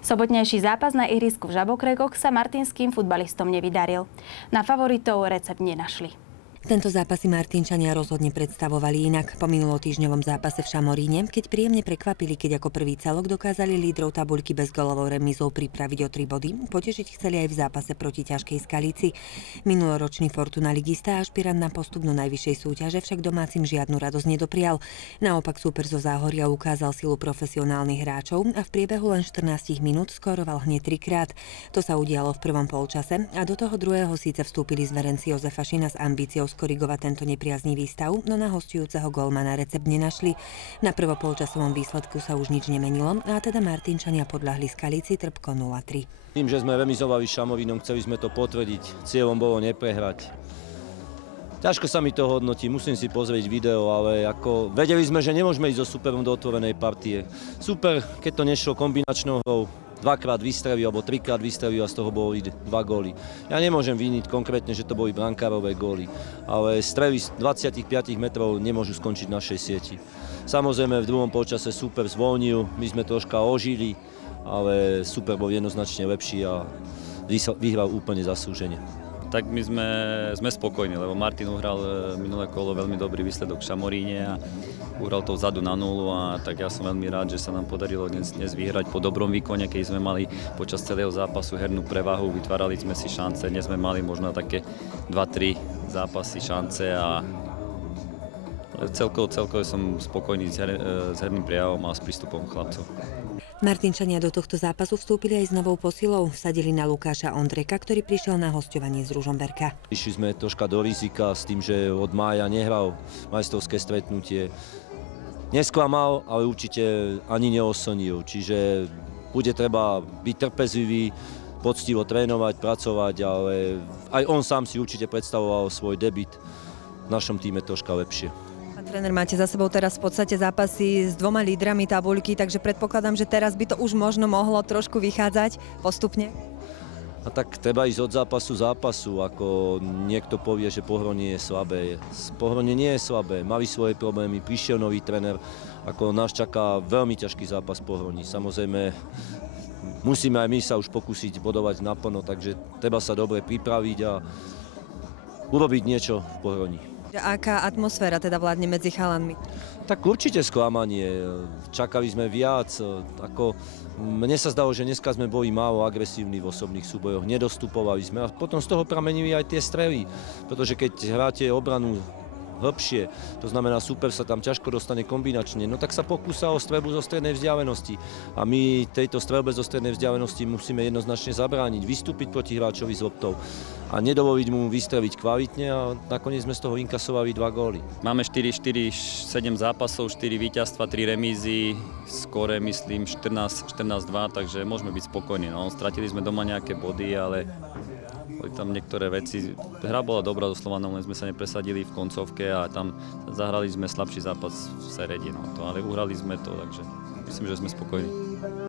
Sobotnejší zápas na ihrisku v Žabokrekoch sa martinským futbalistom nevydaril. Na favoritov recept nenašli. Tento zápas si Martinčania rozhodne predstavovali inak. Po minulotýždňovom zápase v Šamoríne, keď príjemne prekvapili, keď ako prvý celok dokázali lídrov tabuľky bezgólovou remízou pripraviť o 3 body, potešiť chceli aj v zápase proti ťažkej Skalici. Minuloročný Fortuna ligista a ašpirant na postup do najvyššej súťaže však domácim žiadnu radosť nedoprial. Naopak súper zo Záhoria ukázal silu profesionálnych hráčov a v priebehu len 14 minút skóroval hneď 3-krát. To sa udialo v prvom polčase a do toho druhého síce vstúpili zverenci Jozefa Šina s ambíciou skorigovať tento nepriaznivý stav, no na hostujúceho golmana recept nenašli. Na prvopolčasovom výsledku sa už nič nemenilo a teda Martinčania podľahli Skalici trpko 0-3. Tým, že sme remizovali s Šamorínom, chceli sme to potvrdiť. Cieľom bolo neprehrať. Ťažko sa mi to hodnotí, musím si pozrieť video, ale ako vedeli sme, že nemôžeme ísť so superom do otvorenej partie. Super, keď to nešlo kombinačnou hrou, 2-krát vystrelil alebo 3-krát vystrelil a z toho boli 2 góly. Ja nemôžem viniť konkrétne, že to boli brankárové góly, ale strely z 25 metrov nemôžu skončiť v našej sieti. Samozrejme v druhom polčase super zvolnil, my sme troška ožili, ale super bol jednoznačne lepší a vyhral úplne zaslúžene. Tak my sme spokojní, lebo Martin uhral minulé kolo veľmi dobrý výsledok v Šamoríne a uhral to vzadu na 0 a tak ja som veľmi rád, že sa nám podarilo dnes vyhrať po dobrom výkone, keď sme mali počas celého zápasu hernú prevahu, vytvárali sme si šance, dnes sme mali možno také 2-3 zápasy šance a celkovo som spokojný s herným prejavom a s prístupom chlapcov. Martinčania do tohto zápasu vstúpili aj s novou posilou. Vsadili na Lukáša Ondreka, ktorý prišiel na hosťovanie z Ružomberka. Išli sme troška do rizika s tým, že od mája nehral majstrovské stretnutie. Nesklamal, ale určite ani neoslnil. Čiže bude treba byť trpezlivý, poctivo trénovať, pracovať, ale aj on sám si určite predstavoval svoj debut v našom týme troška lepšie. Tréner, máte za sebou teraz v podstate zápasy s 2 lídrami tabuľky, takže predpokladám, že teraz by to už možno mohlo trošku vychádzať postupne? A tak treba ísť od zápasu, ako niekto povie, že Pohronie je slabé. Pohronie nie je slabé, mali svoje problémy, prišiel nový tréner, ako nás čaká veľmi ťažký zápas Pohroní. Samozrejme, musíme aj my sa už pokúsiť bodovať naplno, takže treba sa dobre pripraviť a urobiť niečo v Pohroní. Aká atmosféra teda vládne medzi chalanmi? Tak určite sklamanie. Čakali sme viac. Mne sa zdalo, že dneska sme boli málo agresívni v osobných súbojoch. Nedostupovali sme a potom z toho pramenili aj tie strely. Pretože keď hráte obranu hĺbšie, to znamená super sa tam ťažko dostane kombinačne, no tak sa pokúsa o streľbu zo strednej vzdialenosti. A my tejto streľbe zo strednej vzdialenosti musíme jednoznačne zabrániť, vystúpiť proti hráčovi s loptou a nedovoliť mu vystreliť kvalitne a nakoniec sme z toho inkasovali 2 góly. Máme 7 zápasov, 4 víťazstva, 3 remízy, skóre myslím 14-2, takže môžeme byť spokojní. No, stratili sme doma nejaké body, ale boli tam niektoré veci. Hra bola dobrá so Slovanom, len sme sa nepresadili v koncovke a tam zahrali sme slabší zápas v Seredi, no to, ale uhrali sme to, takže myslím, že sme spokojní.